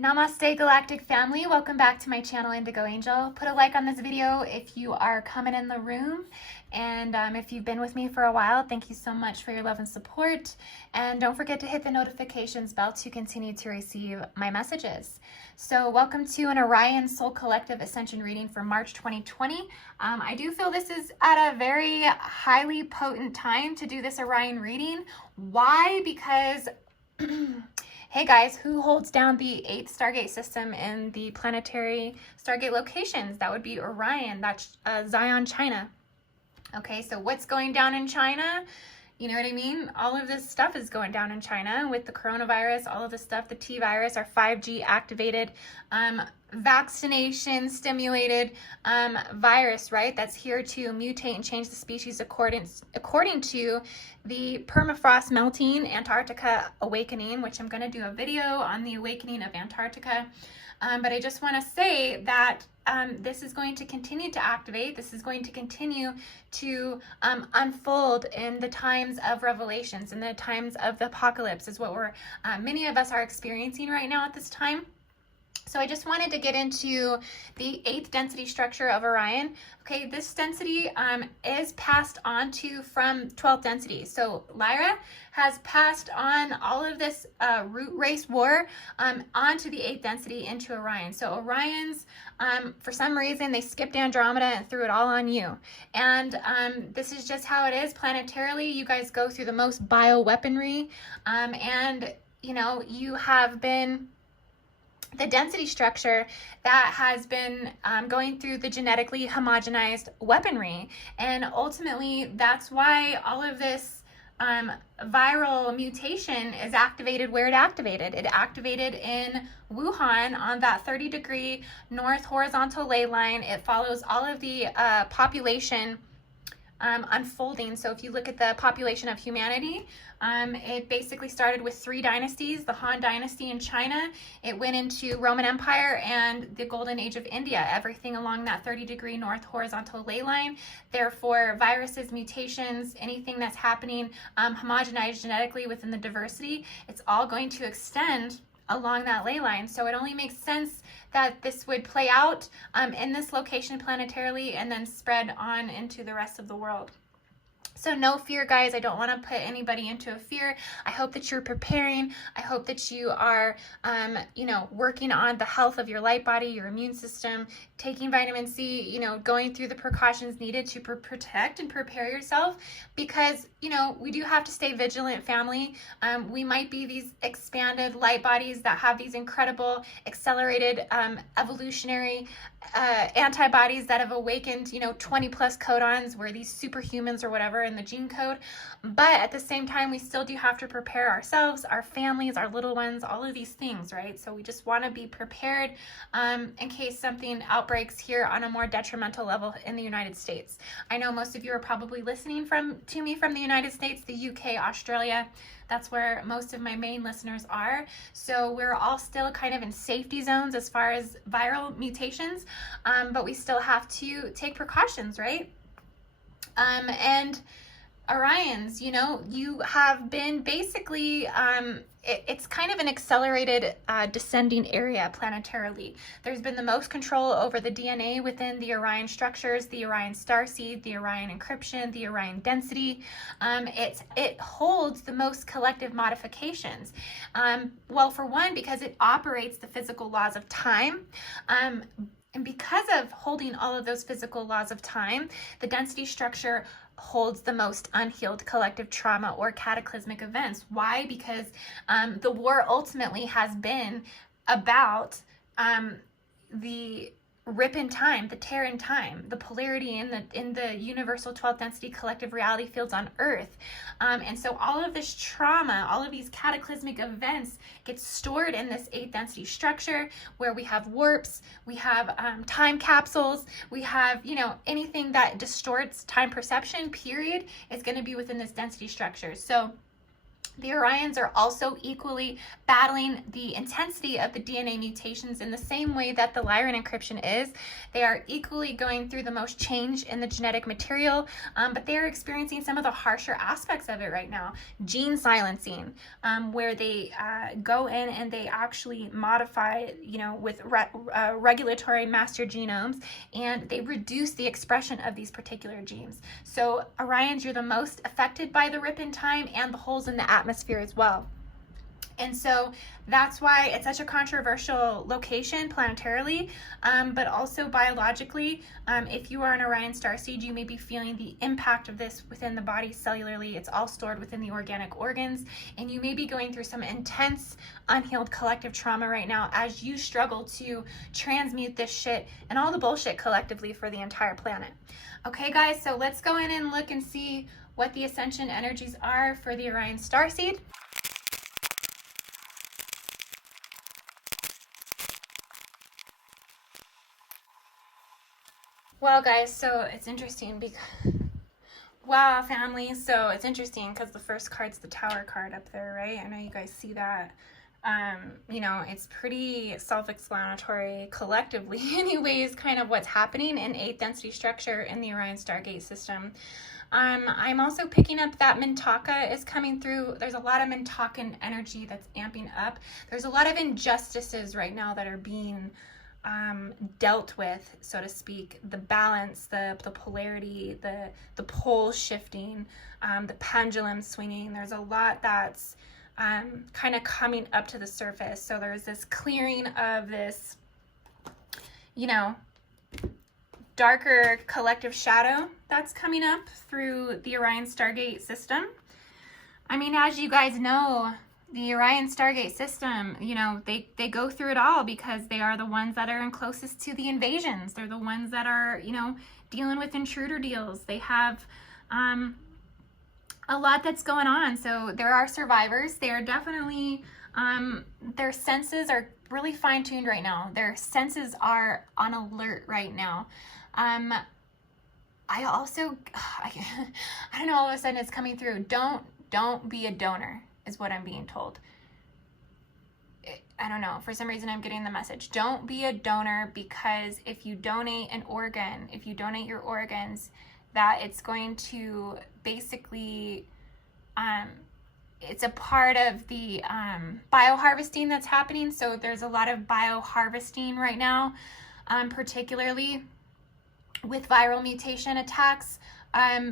Namaste Galactic Family, welcome back to my channel IndigoAngel. Put a like on this video if you are coming in the room, and if you've been with me for a while, thank you so much for your love and support, and don't forget to hit the notifications bell to continue to receive my messages. So welcome to an Orion Soul Collective Ascension reading for March 2020. I do feel this is at a very highly potent time to do this Orion reading. Why? Because hey guys, who holds down the 8th Stargate system in the planetary Stargate locations? That would be Orion. That's Zion, China. Okay, so what's going down in China? You know what I mean? All of this stuff is going down in China with the coronavirus, all of this stuff, the T virus, our 5G activated, vaccination stimulated virus, right? That's here to mutate and change the species according to the permafrost melting Antarctica awakening, which I'm going to do a video on the awakening of Antarctica. But I just want to say that this is going to continue to activate. This is going to continue to unfold in the times of revelations, in the times of the apocalypse, is what many of us are experiencing right now at this time. So I just wanted to get into the 8th density structure of Orion. Okay, this density is passed on from 12th density. So Lyra has passed on all of this root race war onto the 8th density into Orion. So Orions, for some reason, they skipped Andromeda and threw it all on you. And this is just how it is planetarily. You guys go through the most bioweaponry, and you know, you have been the density structure that has been going through the genetically homogenized weaponry. And ultimately, that's why all of this viral mutation is activated where it activated. It activated in Wuhan on that 30-degree North Horizontal Ley Line. It follows all of the population unfolding. So if you look at the population of humanity, it basically started with 3 dynasties: the Han Dynasty in China, it went into Roman Empire, and the Golden Age of India, everything along that 30-degree North Horizontal Ley Line. Therefore, viruses, mutations, anything that's happening homogenized genetically within the diversity, it's all going to extend along that ley line. So it only makes sense that this would play out in this location planetarily and then spread on into the rest of the world. So no fear, guys. I don't want to put anybody into a fear. I hope that you're preparing. I hope that you are, working on the health of your light body, your immune system, taking vitamin C, going through the precautions needed to protect and prepare yourself, because, we do have to stay vigilant, family. We might be these expanded light bodies that have these incredible accelerated evolutionary antibodies that have awakened, 20 plus codons. We're these superhumans or whatever in the gene code. But at the same time, we still do have to prepare ourselves, our families, our little ones, all of these things, right? So we just want to be prepared in case something outbreaks here on a more detrimental level in the United States. I know most of you are probably listening to me from the United States, the UK, Australia. That's where most of my main listeners are. So we're all still kind of in safety zones as far as viral mutations, but we still have to take precautions, right? And Orions, you have been basically, it's kind of an accelerated descending area planetarily. There's been the most control over the DNA within the Orion structures, the Orion Starseed, the Orion encryption, the Orion density. It holds the most collective modifications. Well, for one, because it operates the physical laws of time. And because of holding all of those physical laws of time, the density structure holds the most unhealed collective trauma or cataclysmic events. Why? Because the war ultimately has been about the rip in time, the tear in time, the polarity in the universal 12th density collective reality fields on Earth. And so all of this trauma, all of these cataclysmic events get stored in this 8th density structure, where we have warps, we have time capsules, we have, anything that distorts time perception, period, is going to be within this density structure. So The Orions are also equally battling the intensity of the DNA mutations in the same way that the Lyran encryption is. They are equally going through the most change in the genetic material, but they are experiencing some of the harsher aspects of it right now. Gene silencing, where they go in and they actually modify, with regulatory master genomes, and they reduce the expression of these particular genes. So Orions, you're the most affected by the rip in time and the holes in the atmosphere as well. And so that's why it's such a controversial location planetarily, but also biologically. If you are an Orion Starseed, you may be feeling the impact of this within the body cellularly. It's all stored within the organic organs, and you may be going through some intense, unhealed collective trauma right now as you struggle to transmute this shit and all the bullshit collectively for the entire planet. Okay, guys, so let's go in and look and see what the Ascension energies are for the Orion Starseed. Well, guys, so it's interesting because, wow, family, so it's interesting because the first card's the Tower card up there, right? I know you guys see that. It's pretty self-explanatory collectively anyways, kind of what's happening in 8th density structure in the Orion Stargate system. I'm also picking up that Mintaka is coming through. There's a lot of Mintakan energy that's amping up. There's a lot of injustices right now that are being dealt with, so to speak. The balance, the polarity, the pole shifting, the pendulum swinging. There's a lot that's kind of coming up to the surface. So there's this clearing of this, darker collective shadow that's coming up through the Orion Stargate system. I mean, as you guys know, the Orion Stargate system, they go through it all because they are the ones that are closest to the invasions. They're the ones that are, dealing with intruder deals. They have a lot that's going on. So there are survivors. They are definitely, their senses are really fine-tuned right now. Their senses are on alert right now. I also, I don't know, all of a sudden it's coming through. Don't be a donor is what I'm being told. I don't know, for some reason I'm getting the message. Don't be a donor, because if you donate an organ, if you donate your organs, that it's going to basically, it's a part of the bioharvesting that's happening. So there's a lot of bioharvesting right now, particularly with viral mutation attacks.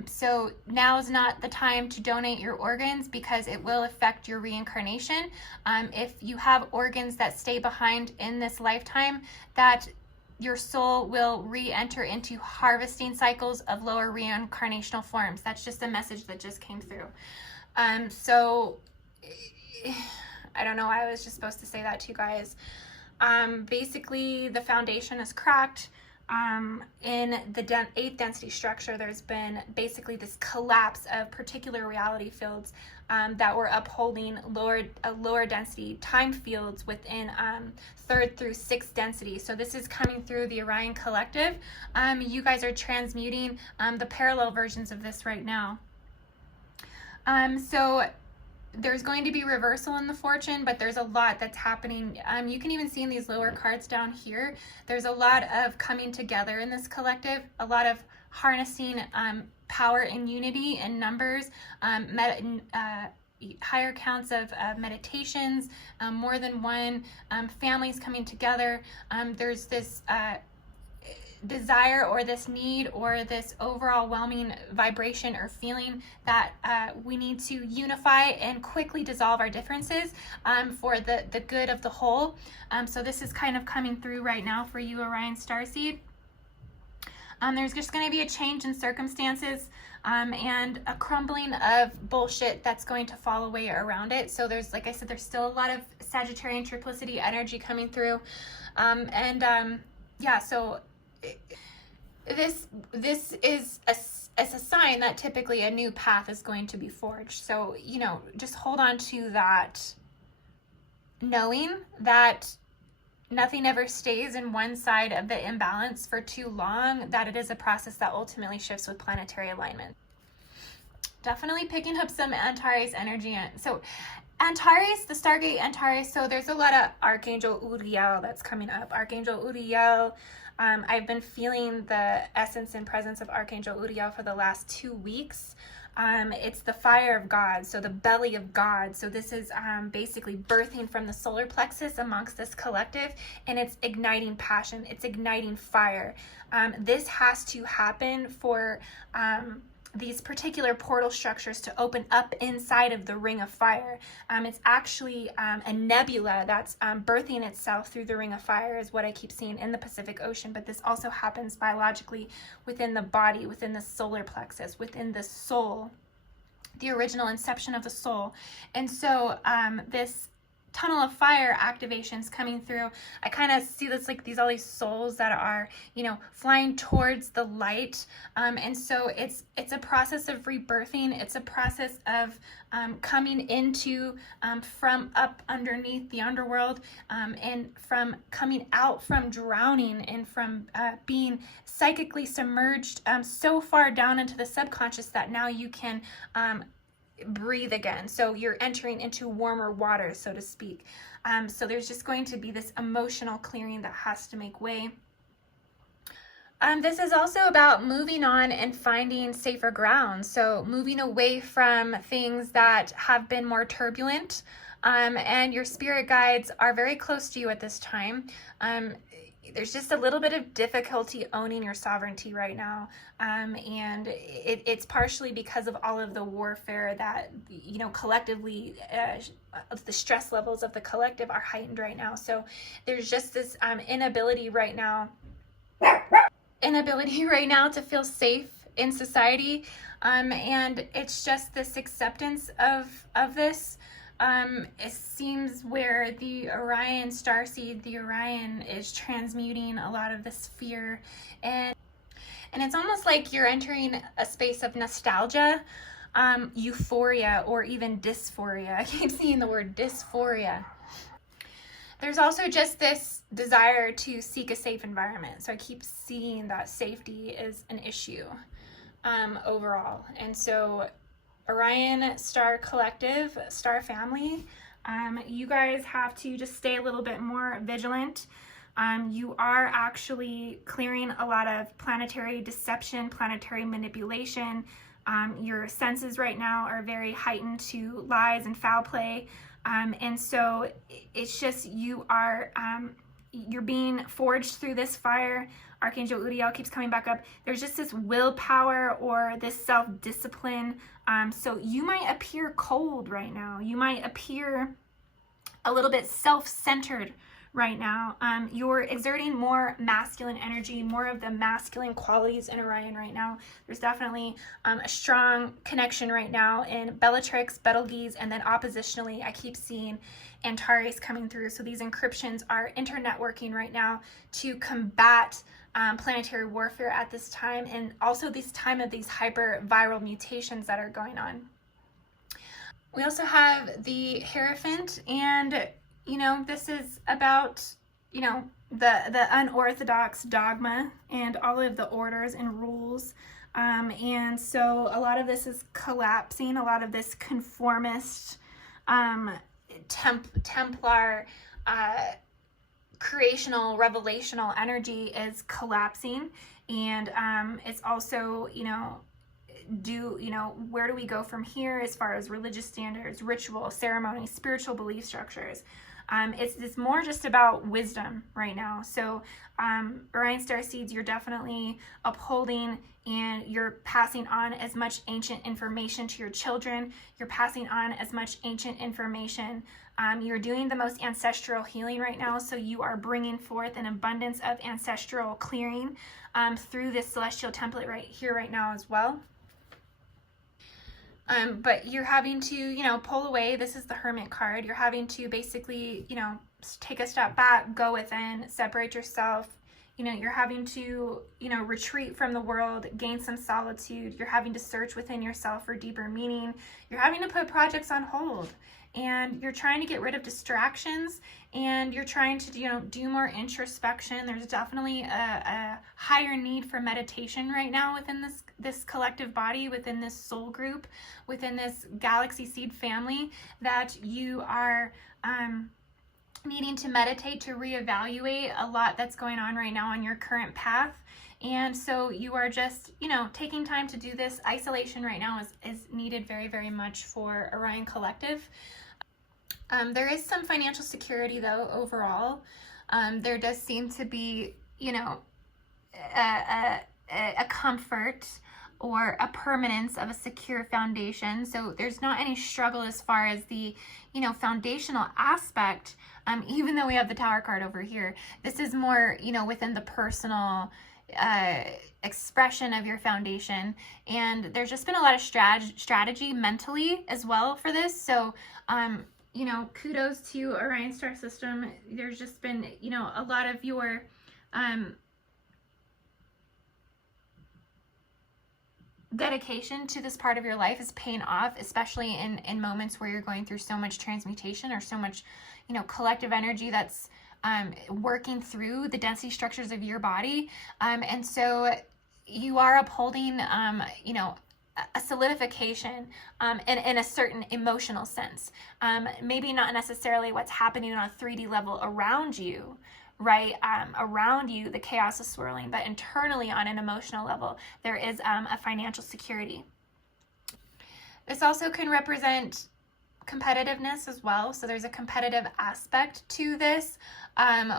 So now is not the time to donate your organs because it will affect your reincarnation. If you have organs that stay behind in this lifetime, that your soul will re-enter into harvesting cycles of lower reincarnational forms. That's just a message that just came through. So I don't know why I was just supposed to say that to you guys. Basically, the foundation is cracked. In the 8th density structure, there's been basically this collapse of particular reality fields that were upholding lower density time fields within 3rd through 6th density. So this is coming through the Orion Collective. You guys are transmuting the parallel versions of this right now. So there's going to be reversal in the fortune, but there's a lot that's happening. You can even see in these lower cards down here, there's a lot of coming together in this collective, a lot of harnessing power and unity and numbers, higher counts of meditations, more than one, families coming together. There's this desire or this need or this overwhelming vibration or feeling that we need to unify and quickly dissolve our differences for the good of the whole. So this is kind of coming through right now for you, Orion Starseed. There's just going to be a change in circumstances and a crumbling of bullshit that's going to fall away around it. So there's, like I said, there's still a lot of Sagittarian triplicity energy coming through. Yeah, so this is a sign that typically a new path is going to be forged. So, just hold on to that, knowing that nothing ever stays in one side of the imbalance for too long, that it is a process that ultimately shifts with planetary alignment. Definitely picking up some Antares energy. So Antares, the Stargate Antares, so there's a lot of Archangel Uriel that's coming up. Archangel Uriel, I've been feeling the essence and presence of Archangel Uriel for the last 2 weeks. It's the fire of God, so the belly of God. So this is basically birthing from the solar plexus amongst this collective, and it's igniting passion. It's igniting fire. This has to happen for these particular portal structures to open up inside of the ring of fire. It's actually a nebula that's birthing itself through the ring of fire is what I keep seeing in the Pacific Ocean, but this also happens biologically within the body, within the solar plexus, within the soul, the original inception of the soul. And so this tunnel of fire activations coming through, I kind of see this like all these souls that are, you know, flying towards the light, and so it's a process of rebirthing. It's a process of coming into from up underneath the underworld, and from coming out from drowning and from being psychically submerged so far down into the subconscious that now you can breathe again. So you're entering into warmer waters, so to speak. So there's just going to be this emotional clearing that has to make way. This is also about moving on and finding safer ground. So moving away from things that have been more turbulent, and your spirit guides are very close to you at this time. There's just a little bit of difficulty owning your sovereignty right now, and it's partially because of all of the warfare that, you know, collectively the stress levels of the collective are heightened right now. So there's just this inability right now to feel safe in society, and it's just this acceptance of this. It seems where the Orion Starseed, the Orion is transmuting a lot of this fear, and it's almost like you're entering a space of nostalgia, euphoria, or even dysphoria. I keep seeing the word dysphoria. There's also just this desire to seek a safe environment. So I keep seeing that safety is an issue overall. And so Orion Star Collective, Star Family, you guys have to just stay a little bit more vigilant. You are actually clearing a lot of planetary deception, planetary manipulation. Your senses right now are very heightened to lies and foul play. And so it's just, you're being forged through this fire. Archangel Uriel keeps coming back up. There's just this willpower or this self-discipline. So you might appear cold right now. You might appear a little bit self-centered right now. You're exerting more masculine energy, more of the masculine qualities in Orion right now. There's definitely a strong connection right now in Bellatrix, Betelgeuse, and then oppositionally, I keep seeing Antares coming through. So these encryptions are internetworking right now to combat planetary warfare at this time, and also this time of these hyper viral mutations that are going on. We also have the Hierophant, and you know, this is about, you know, the unorthodox dogma and all of the orders and rules, and so a lot of this is collapsing. A lot of this conformist Templar creational, revelational energy is collapsing, and it's also, you know, where do we go from here as far as religious standards, ritual, ceremony, spiritual belief structures? It's more just about wisdom right now. So Orion Starseeds, you're definitely upholding and you're passing on as much ancient information to your children. You're passing on as much ancient information. You're doing the most ancestral healing right now. So you are bringing forth an abundance of ancestral clearing through this celestial template right here, right now as well. But you're having to, you know, pull away. This is the Hermit card. You're having to basically, you know, take a step back, go within, separate yourself. You know, you're having to, you know, retreat from the world, gain some solitude. You're having to search within yourself for deeper meaning. You're having to put projects on hold. and you're trying to get rid of distractions, and you're trying to, you know, do more introspection. There's definitely a higher need for meditation right now within this collective body, within this soul group, within this galaxy seed family, that you are needing to meditate, to reevaluate a lot that's going on right now on your current path. And so you are just, you know, taking time to do this. Isolation right now is needed very, very much for Orion Collective. There is some financial security, though, overall. There does seem to be, you know, a comfort or a permanence of a secure foundation. So there's not any struggle as far as the, you know, foundational aspect. Even though we have the Tower card over here, this is more, you know, within the personal expression of your foundation. And there's just been a lot of strategy mentally as well for this. So, you know, kudos to Orion Star System. There's just been, you know, a lot of your dedication to this part of your life is paying off, especially in moments where you're going through so much transmutation or so much, you know, collective energy that's working through the density structures of your body. And so you are upholding, you know, a solidification in a certain emotional sense. Maybe not necessarily what's happening on a 3D level around you, right? Around you, the chaos is swirling, but internally on an emotional level, there is a financial security. This also can represent competitiveness as well. So there's a competitive aspect to this,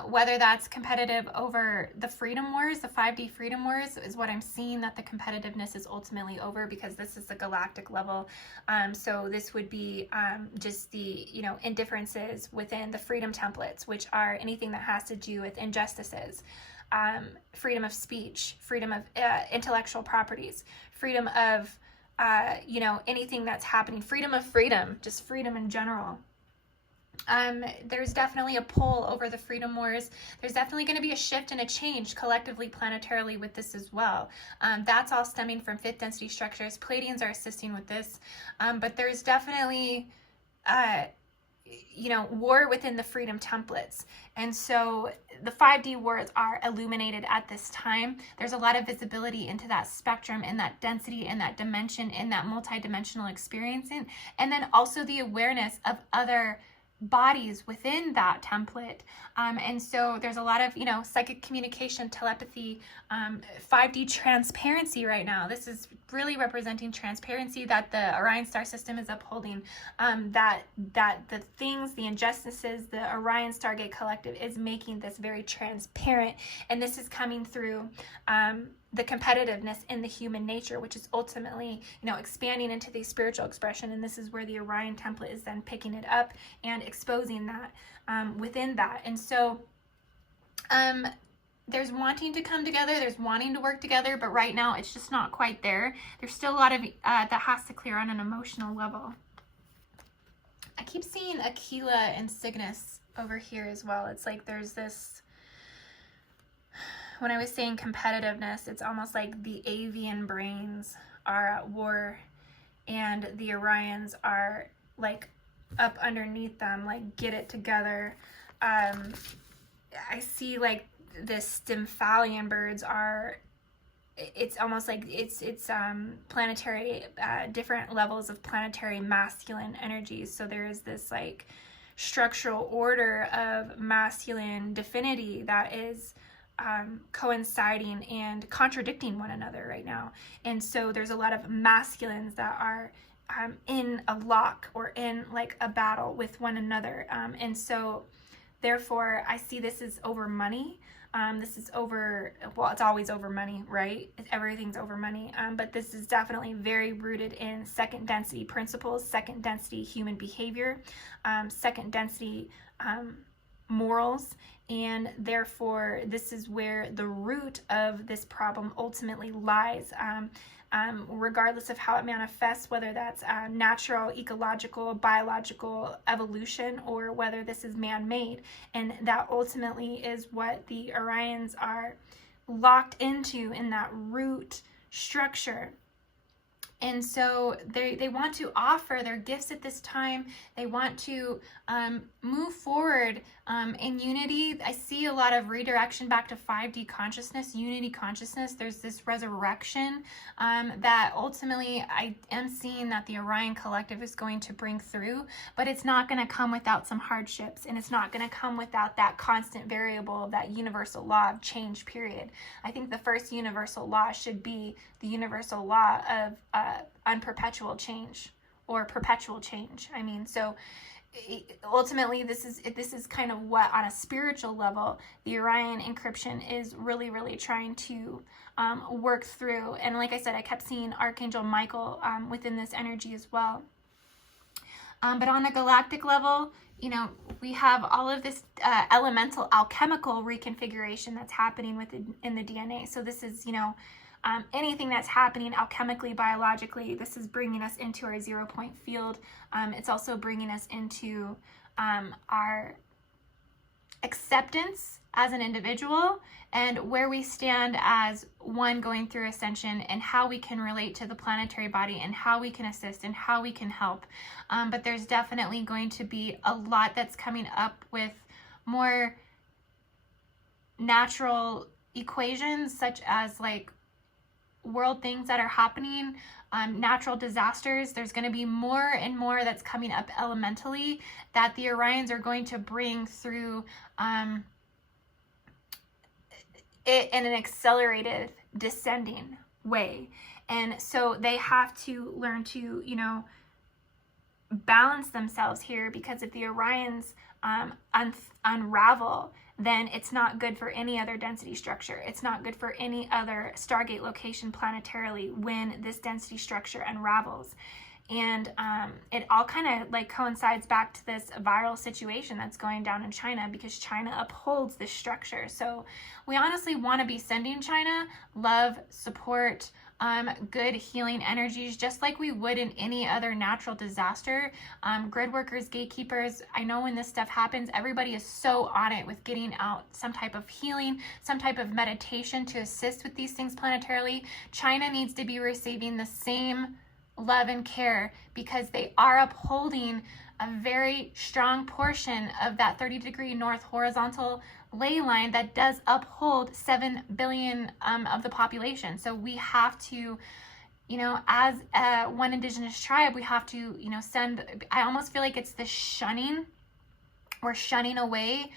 whether that's competitive over the freedom wars, the 5D freedom wars is what I'm seeing that the competitiveness is ultimately over, because this is the galactic level. So this would be just the, you know, indifferences within the freedom templates, which are anything that has to do with injustices, freedom of speech, freedom of intellectual properties, freedom of you know, anything that's happening, freedom of freedom, just freedom in general. There's definitely a pull over the freedom wars. There's definitely going to be a shift and a change collectively, planetarily with this as well. That's all stemming from 5th density structures. Pleiadians are assisting with this, but there's definitely you know, war within the freedom templates. And so the 5D wars are illuminated at this time. There's a lot of visibility into that spectrum and that density and that dimension and that multidimensional experiencing. And then also the awareness of other bodies within that template. And so there's a lot of, you know, psychic communication, telepathy, 5D transparency right now. This is really representing transparency that the Orion star system is upholding, that the things, the injustices, the Orion Stargate Collective is making this very transparent. And this is coming through the competitiveness in the human nature, which is ultimately, you know, expanding into the spiritual expression. And this is where the Orion template is then picking it up and exposing that within that. And so there's wanting to come together, there's wanting to work together, but right now it's just not quite there. There's still a lot of that has to clear on an emotional level. I keep seeing Aquila and Cygnus over here as well. It's like there's this, when I was saying competitiveness, it's almost like the avian brains are at war and the Orions are like up underneath them, like get it together. I see like the Stymphalian birds are, it's almost like it's planetary, different levels of planetary masculine energies. So there is this like structural order of masculine divinity that is coinciding and contradicting one another right now. And so there's a lot of masculines that are in a lock or in like a battle with one another. And so therefore I see this is over money. This is over, well, it's always over money, right? Everything's over money. But this is definitely very rooted in second density principles, second density human behavior, second density morals. And therefore, this is where the root of this problem ultimately lies, regardless of how it manifests, whether that's natural, ecological, biological evolution, or whether this is man-made. And that ultimately is what the Orions are locked into in that root structure. And so they want to offer their gifts at this time. They want to move forward in unity. I see a lot of redirection back to 5D consciousness, unity consciousness. There's this resurrection that ultimately I am seeing that the Orion Collective is going to bring through, but it's not going to come without some hardships, and it's not going to come without that constant variable of that universal law of change, period. I think the first universal law should be the universal law of unperpetual change, or perpetual change. I mean, so ultimately this is kind of what, on a spiritual level, the Orion encryption is really trying to work through. And like I said, I kept seeing Archangel Michael within this energy as well. But on a galactic level, you know, we have all of this elemental alchemical reconfiguration that's happening in the DNA. So this is, you know, anything that's happening alchemically, biologically, this is bringing us into our 0-point field. It's also bringing us into our acceptance as an individual, and where we stand as one going through ascension, and how we can relate to the planetary body, and how we can assist, and how we can help. But there's definitely going to be a lot that's coming up with more natural equations, such as like world things that are happening, natural disasters. There's going to be more and more that's coming up elementally that the Orions are going to bring through it in an accelerated descending way. And so they have to learn to, you know, balance themselves here, because if the Orions unravel, then it's not good for any other density structure. It's not good for any other Stargate location planetarily when this density structure unravels. And it all kind of like coincides back to this viral situation that's going down in China, because China upholds this structure. So we honestly want to be sending China love, support, good healing energies, just like we would in any other natural disaster. Grid workers, gatekeepers, I know when this stuff happens, everybody is so on it with getting out some type of healing, some type of meditation to assist with these things planetarily. China needs to be receiving the same love and care, because they are upholding a very strong portion of that 30-degree North Horizontal Ley Line that does uphold 7 billion of the population. So we have to, you know, as one indigenous tribe, we have to, you know, send, I almost feel like it's the shunning, or shunning away,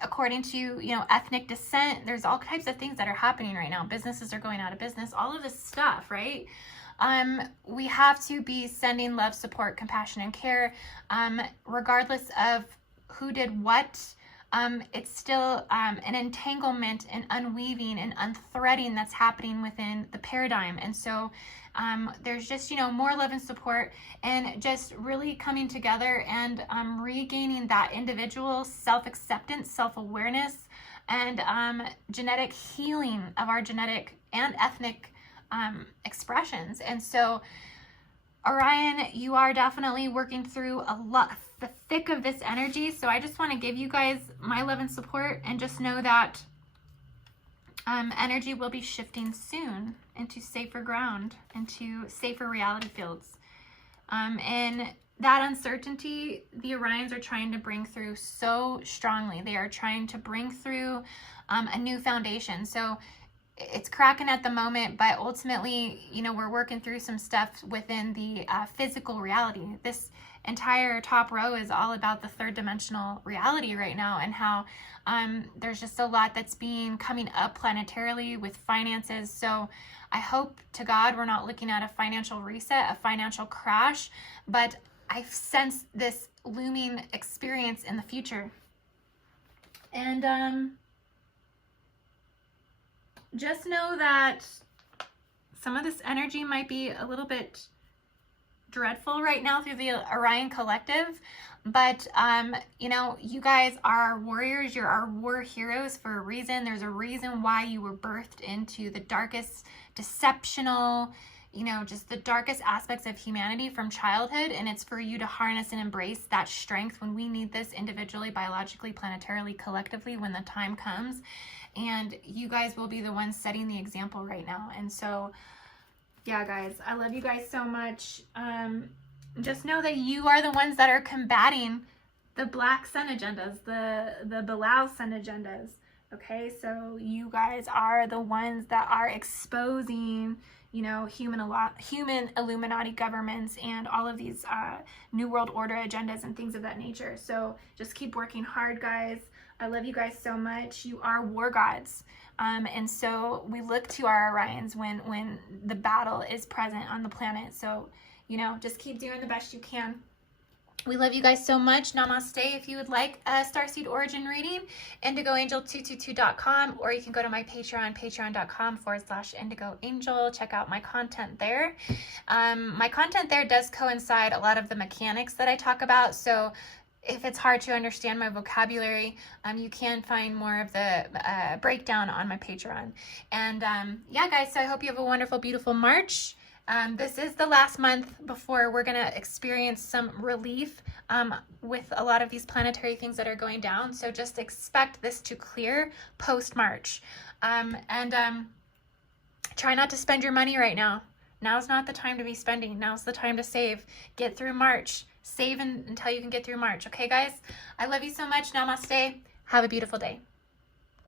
according to, you know, ethnic descent. There's all types of things that are happening right now. Businesses are going out of business, all of this stuff, right? We have to be sending love, support, compassion, and care, regardless of who did what. It's still an entanglement and unweaving and unthreading that's happening within the paradigm. And so there's just, you know, more love and support, and just really coming together and regaining that individual self-acceptance, self-awareness, and genetic healing of our genetic and ethnic expressions. And so Orion, you are definitely working through a lot, the thick of this energy. So I just want to give you guys my love and support, and just know that energy will be shifting soon into safer ground, into safer reality fields. And that uncertainty, the Orions are trying to bring through so strongly. They are trying to bring through a new foundation. So it's cracking at the moment, but ultimately, you know, we're working through some stuff within the physical reality. This entire top row is all about the third dimensional reality right now, and how there's just a lot that's coming up planetarily with finances. So I hope to God we're not looking at a financial reset, a financial crash, but I sense this looming experience in the future. And just know that some of this energy might be a little bit dreadful right now through the Orion Collective, but you know, you guys are warriors. You're our war heroes for a reason. There's a reason why you were birthed into the darkest, deceptional, you know, just the darkest aspects of humanity from childhood, and it's for you to harness and embrace that strength when we need this individually, biologically, planetarily, collectively, when the time comes. And you guys will be the ones setting the example right now. And so Yeah, guys, I love you guys so much. Just know that you are the ones that are combating the black sun agendas, the Belial sun agendas. Okay, so you guys are the ones that are exposing, you know, human Illuminati governments and all of these New World Order agendas and things of that nature. So just keep working hard, guys. I love you guys so much. You are war gods. And so we look to our Orions when the battle is present on the planet. So, you know, just keep doing the best you can. We love you guys so much. Namaste. If you would like a Starseed origin reading, IndigoAngel222.com, or you can go to my Patreon, patreon.com/IndigoAngel. Check out my content there. My content there does coincide a lot of the mechanics that I talk about. So if it's hard to understand my vocabulary, you can find more of the breakdown on my Patreon. And yeah, guys, so I hope you have a wonderful, beautiful March. This is the last month before we're going to experience some relief with a lot of these planetary things that are going down. So just expect this to clear post-March. Try not to spend your money right now. Now's not the time to be spending. Now's the time to save. Get through March. Save until you can get through March. Okay, guys? I love you so much. Namaste. Have a beautiful day.